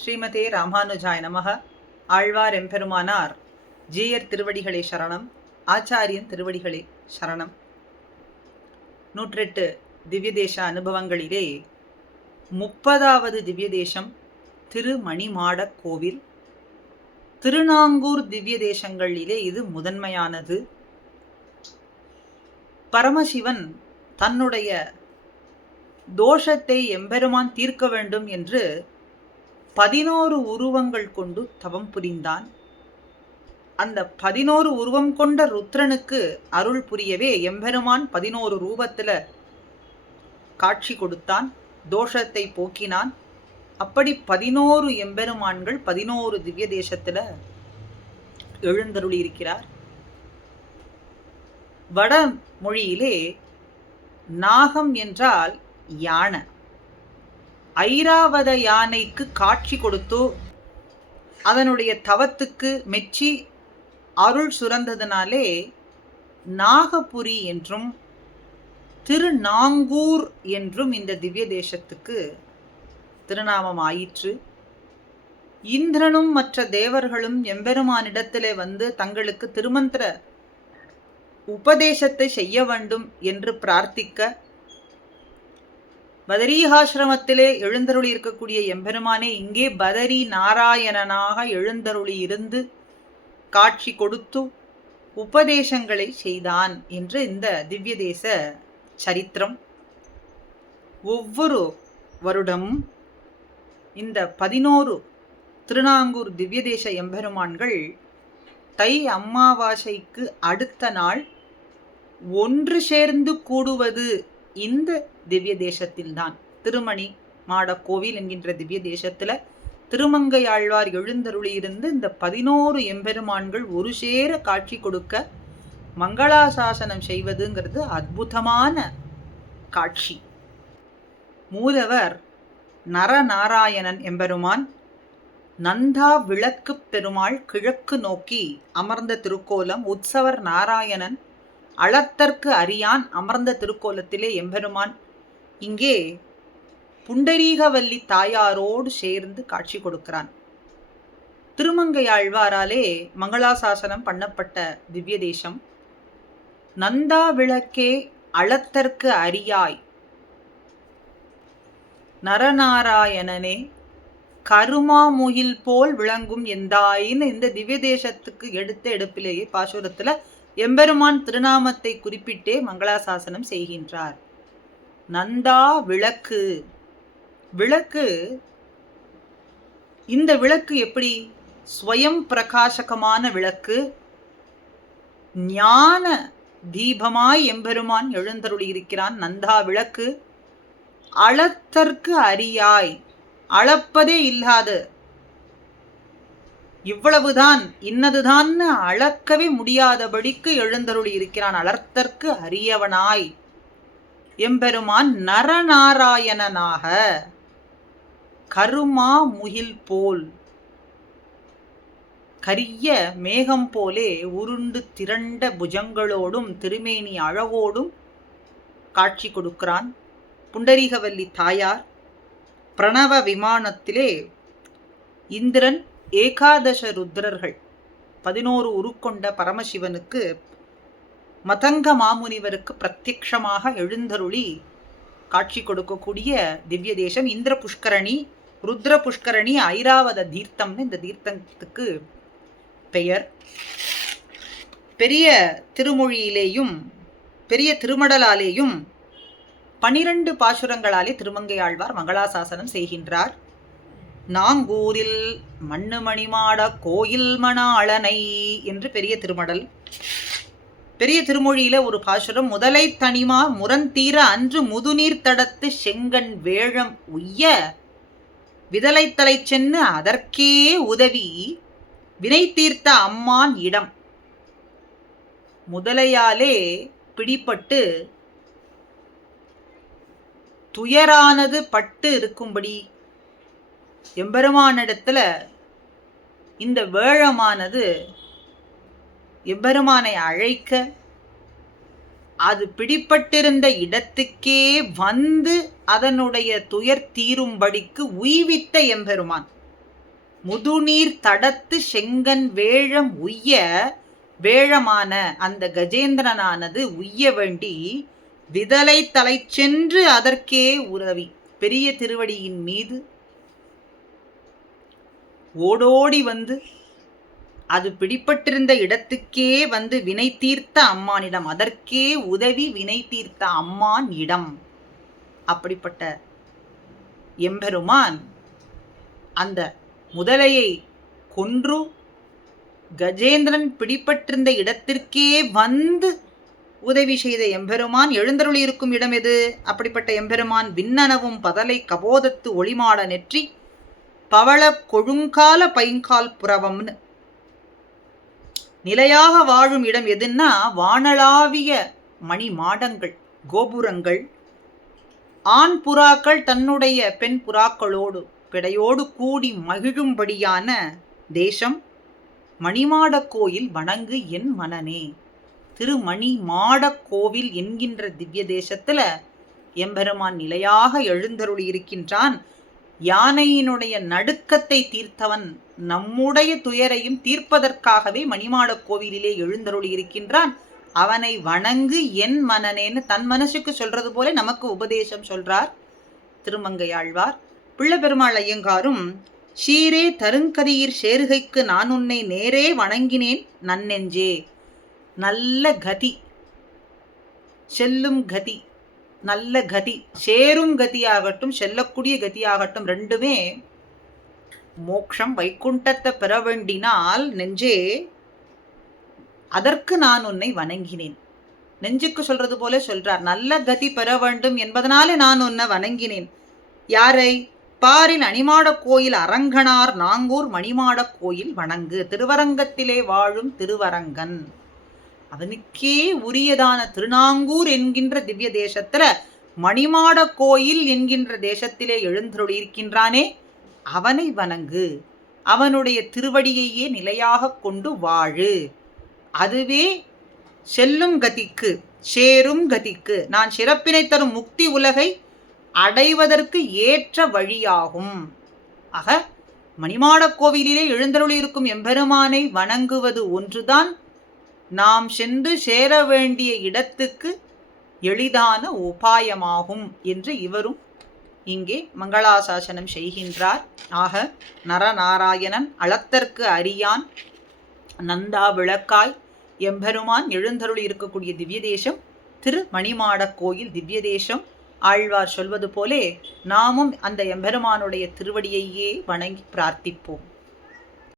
ஸ்ரீமதே ராமானுஜாய நமக. ஆழ்வார் எம்பெருமானார் ஜீயர் திருவடிகளே சரணம். ஆச்சாரியன் திருவடிகளே சரணம். 108 திவ்ய தேச அனுபவங்களிலே 30வது திவ்ய தேசம் திருமணிமாடக் கோவில். திருநாங்கூர் திவ்ய தேசங்களிலே இது முதன்மையானது. பரமசிவன் தன்னுடைய தோஷத்தை எம்பெருமான் தீர்க்க வேண்டும் என்று 11 உருவங்கள் கொண்டு தவம் புரிந்தான். அந்த 11 உருவம் கொண்ட ருத்ரனுக்கு அருள் புரியவே எம்பெருமான் 11 ரூபத்தில் காட்சி கொடுத்தான், தோஷத்தை போக்கினான். அப்படி 11 எம்பெருமான்கள் 11 திவ்ய தேசத்தில் எழுந்தருளி இருக்கிறார். வட மொழியிலே நாகம் என்றால் யானை. ஐராவத யானைக்கு காட்சி கொடுத்து அதனுடைய தவத்துக்கு மெச்சி அருள் சுரந்ததினாலே நாகபுரி என்றும் திருநாங்கூர் என்றும் இந்த திவ்ய தேசத்துக்கு திருநாமம் ஆயிற்று. இந்திரனும் மற்ற தேவர்களும் எம்பெருமானிடத்திலே வந்து தங்களுக்கு திருமந்திர உபதேசத்தை செய்ய வேண்டும் என்று பிரார்த்திக்க, பதரீகாசிரமத்திலே எழுந்தருளி இருக்கக்கூடிய எம்பெருமானே இங்கே பதரி நாராயணனாக எழுந்தருளி இருந்து காட்சி கொடுத்து உபதேசங்களை செய்தான் என்று இந்த திவ்ய தேச சரித்திரம். ஒவ்வொரு வருடமும் இந்த 11 திருநாங்கூர் திவ்ய தேச எம்பெருமான்கள் தை அமாவாசைக்கு அடுத்த நாள் ஒன்று சேர்ந்து கூடுவது இந்த திவ்ய தேசத்தில்தான். திருமணி மாடக் கோவில் என்கின்ற திவ்ய தேசத்துல திருமங்கை ஆழ்வார் எழுந்தருளி இருந்து இந்த 11 எம்பெருமான்கள் ஒரு சேர காட்சி கொடுக்க மங்களாசாசனம் செய்வதுங்கிறது அற்புதமான காட்சி. மூலவர் நரநாராயணன் எம்பெருமான், நந்தா விளக்கு பெருமாள் கிழக்கு நோக்கி அமர்ந்த திருக்கோலம். உற்சவர் நாராயணன் அளத்தற்கு அறியான் அமர்ந்த திருக்கோலத்திலே எம்பெருமான் இங்கே புண்டரீகவல்லி தாயாரோடு சேர்ந்து காட்சி கொடுக்கிறான். திருமங்கை ஆழ்வாராலே மங்களாசாசனம் பண்ணப்பட்ட திவ்ய தேசம். நந்தா விளக்கே அளத்தற்கு அறியாய் நரநாராயணனே கருமாமுகில் போல் விளங்கும் எந்தாயின்னு இந்த திவ்ய தேசத்துக்கு எடுத்த எடுப்பிலேயே பாசுரத்துல எம்பெருமான் திருநாமத்தை குறிப்பிட்டே மங்களாசாசனம் செய்கின்றார். நந்தா விளக்கு. விளக்கு, இந்த விளக்கு எப்படி ஸ்வயம் பிரகாசகமான விளக்கு, ஞான தீபமாய் எம்பெருமான் எழுந்தருளி இருக்கிறான். நந்தா விளக்கு அளத்தற்கு அறியாய், அளப்பதே இல்லாது, இவ்வளவுதான் இன்னதுதான் அளக்கவே முடியாதபடிக்கு எழுந்தருளி இருக்கிறான். அளத்தற்கு அறியவனாய் எம்பெருமான் நரநாராயணனாக கருமா முகில் போல், கரிய மேகம் போலே உருண்டு திரண்ட புஜங்களோடும் திருமேனி அழகோடும் காட்சி கொடுக்கிறான். புண்டரீகவல்லி தாயார் பிரணவ விமானத்திலே இந்திரன் ஏகாதச ருத்ரர்கள் 11 உருக்கொண்ட பரமசிவனுக்கு மதங்க மாமுனிவருக்கு பிரத்யக்ஷமாக எழுந்தருளி காட்சி கொடுக்கக்கூடிய திவ்ய தேசம் இந்திர புஷ்கரணி, ருத்ர புஷ்கரணி, ஐராவத தீர்த்தம்னு இந்த தீர்த்தத்துக்கு பெயர். பெரிய திருமொழியிலேயும் பெரிய திருமடலாலேயும் 12 பாசுரங்களாலே திருமங்கை ஆழ்வார் மங்களாசாசனம் செய்கின்றார். நாங்கூரில் மண்ணுமணிமாட கோயில் மணாளனை என்று பெரிய திருமடல். பெரிய திருமொழியில ஒரு பாசுரம், முதலை தனிமா முரந்தீர அன்று முதுநீர் தடத்து செங்கண் வேழம் உய்ய விதலைத்தலை சென்னு அதற்கே உதவி வினை தீர்த்த அம்மான் இடம். முதலையாலே பிடிப்பட்டு துயரானது பட்டு இருக்கும்படி எம்பெருமானிடத்துல இந்த வேழமானது எம்பெருமானை அழைக்க, அது பிடிப்பட்டிருந்த இடத்துக்கே வந்து அதனுடைய துயர் தீரும்படிக்கு உய்வித்த எம்பெருமான். முதுநீர் தடத்து செங்கன் வேழம் உய்ய, வேழமான அந்த கஜேந்திரனானது உய்ய வேண்டி விதலை தலை சென்று அதற்கே உதவி பெரிய திருவடியின் மீது ஓடோடி வந்து அது பிடிப்பட்டிருந்த இடத்துக்கே வந்து வினை தீர்த்த அம்மானிடம், அதற்கே உதவி வினை தீர்த்த அம்மான் இடம். அப்படிப்பட்ட எம்பெருமான் அந்த முதலையை கொன்று கஜேந்திரன் பிடிப்பட்டிருந்த இடத்திற்கே வந்து உதவி செய்த எம்பெருமான் எழுந்தருளி இருக்கும் இடம் எது? அப்படிப்பட்ட எம்பெருமான் விண்ணனவும் பதலை கபோதத்து ஒளிமாட நெற்றி பவள கொழுங்கால பைங்கால் புறவம்னு நிலையாக வாழும் இடம் எதுன்னா, வானளாவிய மணி மாடங்கள், கோபுரங்கள், ஆண் புறாக்கள் தன்னுடைய பெண் புறாக்களோடு பிடையோடு கூடி மகிழும்படியான தேசம் மணிமாட கோயில் வணங்கு என் மனனே. திருமணி மாட கோவில் என்கின்ற திவ்ய தேசத்துல எம்பெருமான் நிலையாக எழுந்தருளி இருக்கின்றான். யானையினுடைய நடுக்கத்தை தீர்த்தவன் நம்முடைய துயரையும் தீர்ப்பதற்காகவே மணிமாட கோவிலிலே எழுந்தருளி இருக்கின்றான். அவனை வணங்கு என் மனனேன்னு தன் மனசுக்கு சொல்றது போல நமக்கு உபதேசம் சொல்றார் திருமங்கையாழ்வார். பிள்ளபெருமாள் ஐயங்காரும் சீரே தருங்கதியிற் சேருகைக்கு நான் உன்னை நேரே வணங்கினேன் நன்னெஞ்சே. நல்ல கதி, செல்லும் கதி, நல்ல கதி, சேரும் கதியாகட்டும் செல்லக்கூடிய கதியாகட்டும், ரெண்டுமே மோட்சம் வைகுண்டத்தை பெற வேண்டினால் நெஞ்சே அதற்கு நான் உன்னை வணங்கினேன். நெஞ்சுக்கு சொல்றது போல சொல்றார். நல்ல கதி பெற வேண்டும் என்பதனாலே நான் உன்னை வணங்கினேன். யாரை? பாரில் அணிமாட கோயில் அரங்கனார் நாங்கூர் மணிமாட கோயில் வணங்கு. திருவரங்கத்திலே வாழும் திருவரங்கன், அவனுக்கே உரியதான திருநாங்கூர் என்கின்ற திவ்ய தேசத்துல மணிமாட கோயில் என்கின்ற தேசத்திலே எழுந்தருளி இருக்கின்றானே, அவனை வணங்கு. அவனுடைய திருவடியையே நிலையாக கொண்டு வாழு. அதுவே செல்லும் கதிக்கு, சேரும் கதிக்கு, நான் சிறப்பினை தரும் முக்தி உலகை அடைவதற்கு ஏற்ற வழியாகும். ஆக மணிமாட கோவிலிலே எழுந்தருளி இருக்கும் எம்பெருமானை வணங்குவது ஒன்றுதான் நாம் சென்று சேர வேண்டிய இடத்துக்கு எளிதான உபாயமாகும் என்று இவரும் இங்கே மங்களாசாசனம் செய்கின்றார். ஆக நரநாராயணன் அளத்தற்கு அறியான் நந்தா விளக்காய் எம்பெருமான் எழுந்தருளி இருக்கக்கூடிய திவ்ய தேசம் திரு மணிமாட கோயில் திவ்ய தேசம். ஆழ்வார் சொல்வது போலே நாமும் அந்த எம்பெருமானுடைய திருவடியையே வணங்கி பிரார்த்திப்போம்.